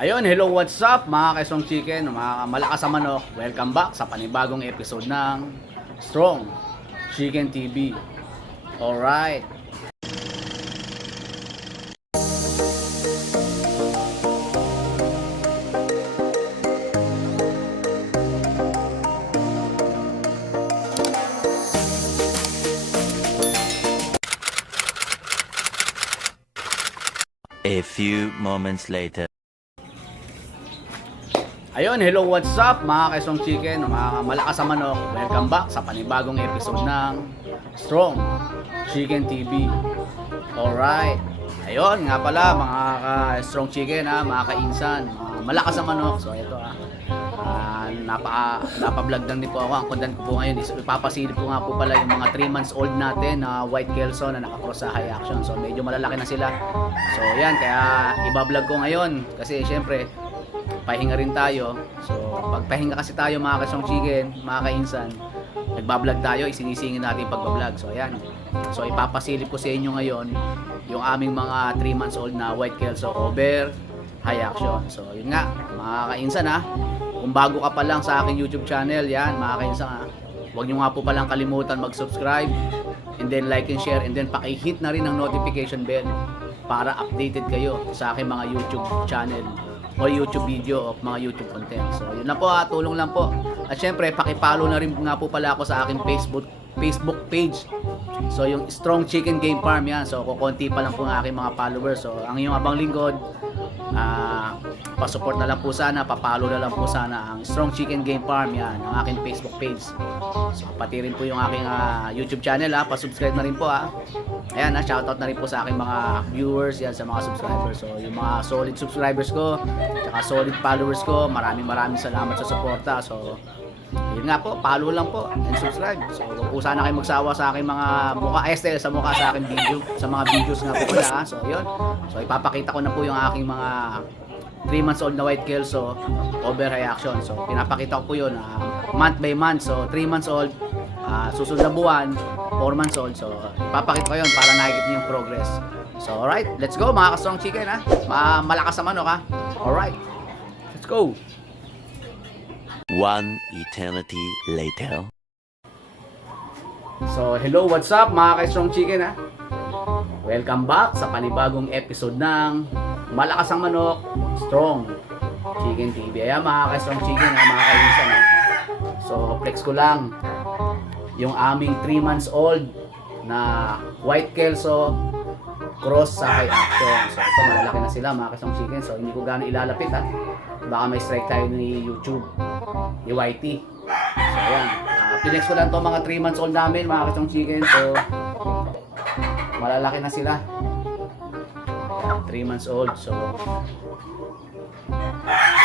Ayun, hello, what's up mga Quezon Chicken, mga malakas sa manok. Welcome back sa panibagong episode ng Strong Chicken TV. Alright. A few moments later. Ayun, hello, what's up mga Quezon Chicken, mga malakas sa manok. Welcome back sa panibagong episode ng Strong Chicken TV. Alright. Ayun, nga pala mga Strong Chicken, mga kainsan, mga malakas sa manok. So ito napa-vlog lang din po ako. Ang content ko po ngayon is ipapasilip ko nga po pala yung mga 3 months old natin na white kelso na nakakross sa high action. So medyo malalaki na sila. So yan, kaya iba-vlog ko ngayon kasi syempre pahinga rin tayo. So pag pahinga kasi tayo mga Quezon Chicken, mga kainsan, nagbablog tayo, isinisingin natin yung pagbablog. So ayan. So ipapasilip ko sa inyo ngayon yung aming mga 3 months old na white kelso over high action. So yun nga mga kainsan kung bago ka pa lang sa aking YouTube channel, yan mga kainsan huwag nyo nga po palang kalimutan mag-subscribe and then like and share and then paki-hit na rin ang notification bell para updated kayo sa aking mga YouTube channel o YouTube video o mga YouTube content. So yun lang po tulong lang po. At syempre paki-follow na rin nga po pala ako sa aking Facebook page. So yung Strong Chicken Game Farm yan. So kukunti pa lang po ang aking mga followers. So ang iyong abang lingkod, pa-support na lang po sana, pa-follow na lang po sana ang Strong Chicken Game Farm yan, ang aking Facebook page. So pati rin po yung aking YouTube channel pa-subscribe na rin po Ayan shoutout na rin po sa aking mga viewers yan, sa mga subscribers. So yung mga solid subscribers ko, tsaka solid followers ko, maraming salamat sa suporta. So yun nga po, follow lang po and subscribe. So huwag po sana kayo magsawa sa aking mga mukha, sa mukha sa aking video, sa mga videos nga po pala So yun, so ipapakita ko na po yung aking mga 3 months old na white kelso over high action. So pinapakita ko po yun month by month. So 3 months old, susunod na buwan 4 months old. So ipapakita ko yun para nakikita niyo yung progress. So alright, let's go mga ka-Strong Chicken malakas sa manok Alright, let's go. One eternity later. So hello, what's up mga ka-Strong Chicken Welcome back sa panibagong episode ng Malakas ang Manok, Strong Chicken TV. Ayan mga ka-Strong Chicken mga kainsan So flex ko lang yung aming 3 months old na white kelso cross sa high action. So ito malalaki na sila mga ka-Strong Chicken. So hindi ko gano'ng ilalapit baka may strike tayo ni YouTube, ni YT. So ayan, pinex ko lang to mga 3 months old namin mga ka-Strong Chicken. So malalaki na sila. 3 months old. So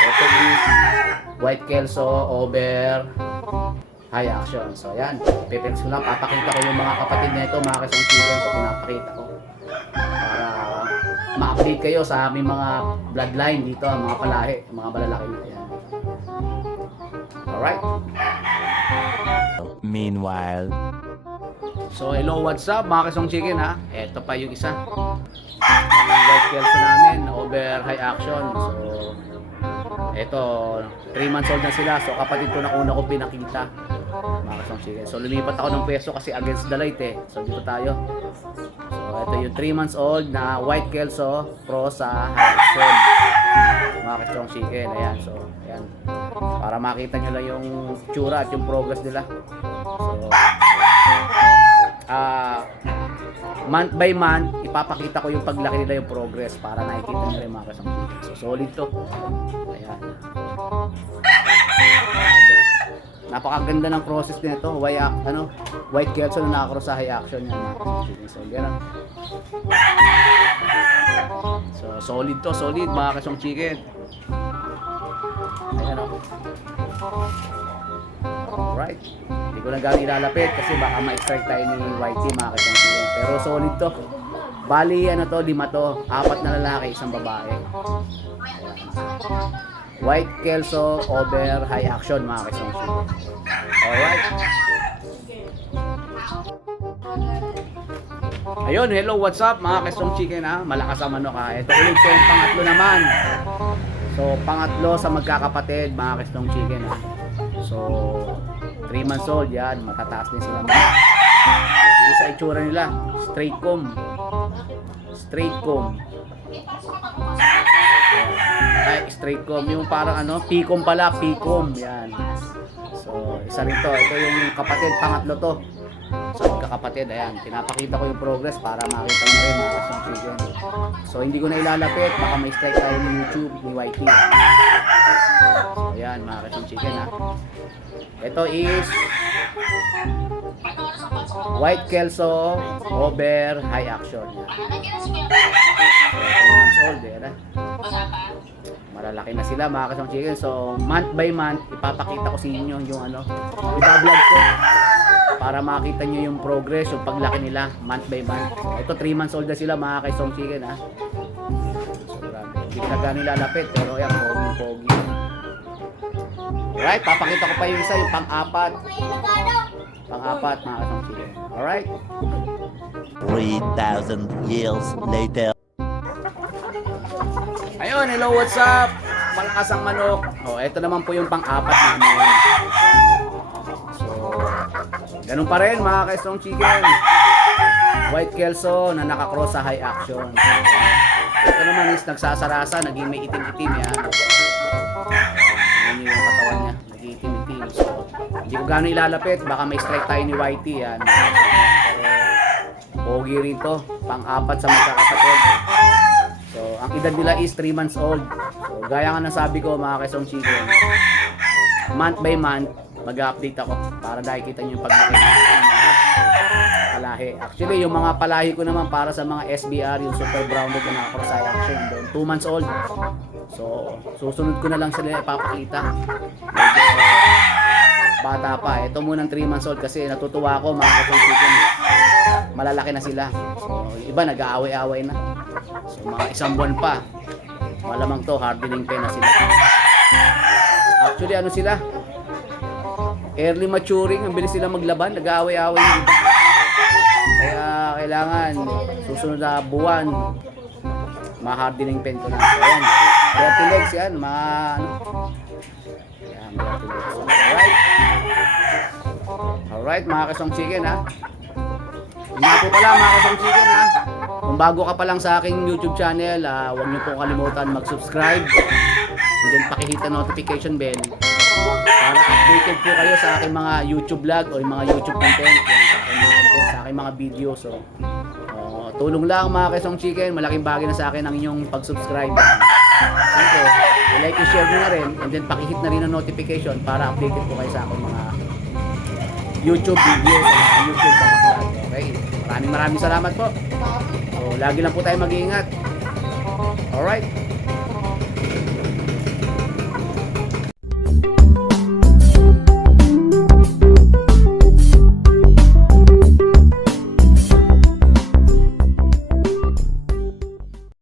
ito is white kelso over high action. So ayan, pipex ko lang, papakita ko yung mga kapatid nito mga ka-Strong Chicken. So pinapakita ko para ma-update kayo sa aming mga bloodline dito, mga palahi, mga malalaki na yan. Alright. Meanwhile. So hello, what's up mga ka-Strong Chicken Ito pa yung isa, yung white kelso namin over high action. So ito 3 months old na sila. So kapatid ko na una ko pinakita mga ka-Strong Chicken. So lumipat ako ng pwesto kasi against the light So dito tayo. So ito yung 3 months old na white kelso pro sa high action mga ka-Strong Chicken. Ayan, so ayan, para makita nyo lang yung tsura at yung progress nila. So month by month ipapakita ko yung paglaki nila, yung progress, para nakikita nyo rin mga ka-Strong Chicken. So solid to. Ayan, napakaganda ng process nito. White kelso na nakakross sa high action yan. So ganun. So solid to, solid mga ka-Strong Chicken. Ayan Alright, hindi ko na gano'ng ilalapit kasi baka ma-extract tayo ni YT mga ka-Strong Chicken. Pero solid to. Bali 5 to, 4 na lalaki, 1 babae. White kelso over high action mga ka-Strong Chicken. Alright. Ayun, hello, what's up mga ka-Strong Chicken Malakas ang manok Ito ulit ko yung pangatlo naman. So, pangatlo sa magkakapatid, mga Kestong Chicken, ha. So, 3 months old, yan. Matataas din sila. Isa itsura nila, straight comb. Straight comb. Ay, straight comb. Yung parang ano, P-comb pala, P-comb. Yan. So, isa rito. Ito yung kapatid, pangatlo to. So, magkakapatid, ayan. Pinapakita ko yung progress para makita nyo rin, mga Kestong Chicken. So, hindi ko na ilalapit. Baka may strike tayo ng YouTube, ni YT. So, ayan, mga Kestong Chicken, ha. Ito is White Kelso over High Action. Yan. So, 2 months old, eh. Malalaki na sila, mga Kestong Chicken. So, month by month, ipapakita ko sa inyo yung ano, i-vlog ko para makita nyo yung progress, yung paglaki nila month by month. Ito 3 months old na sila, mga Kestong Chicken, ha. So, grabe. Hindi ko na gano'y lalapit, pero yan, pogi. Alright, papakita ko pa yung isa, yung pang-apat. Pang-apat, mga Kestong Chicken. Alright. 3,000 years later. Ayun, hello, what's up? Malakas ang manok. Oh, ito naman po yung pang-apat namin. So, ganun pa rin, mga Kestong Chicken. White Kelso na nakakross sa High Action. Ito naman is nagsasarasa, naging may itim-itim yan. Yan yung katawan niya, naging itim-itim. So, hindi ko gano'y ilalapit, baka may strike tayo ni YT yan. Pero, pogi rin to, pang-apat sa magkakapatid. So, ang edad nila is 3 months old. So, gaya nga ng sabi ko, mga Kestong Chicken, month by month, mag-update ako para nakikita nyo yung paglaki ng mga palahi. Actually, yung mga palahi ko naman para sa mga SBR, yung super brown na nakakross sa action, 2 months old. So, susunod ko na lang sila ipapakita. Medyo bata pa. Ito munang 3 months old kasi natutuwa ako, mga Kestong Chicken. Malalaki na sila. So, iba nag-aaway-aaway na. So, mga isang buwan pa. Malamang to, hardening pen na sila. Actually, ano sila? Early maturing, ang bilis sila maglaban, nag-aaway-aaway yung iba. Kaya kailangan susunod na buwan ma-hardening pen ko na. So, ayan, dirty legs yan, mga ano. Ayan, dirty legs. Alright. Alright, mga Kestong Chicken, ha. Nga po pala, mga Kestong Chicken, ha. Kung bago ka pa lang sa aking YouTube channel, huwag niyo pong kalimutan mag-subscribe. And then pakihit ang notification bell para updated po kayo sa aking mga YouTube vlog o yung mga YouTube content, sa aking mga video. So, tulong lang, mga Kestong Chicken, malaking bagay na sa akin ang inyong pag-subscribe. Siyempre, like and share nyo na rin, and then pakihit na rin ang notification para updated po kayo sa aking mga YouTube videos, sa mga YouTube mga vlog. Okay? Maraming salamat po. So, lagi lang po tayo mag-iingat. Alright?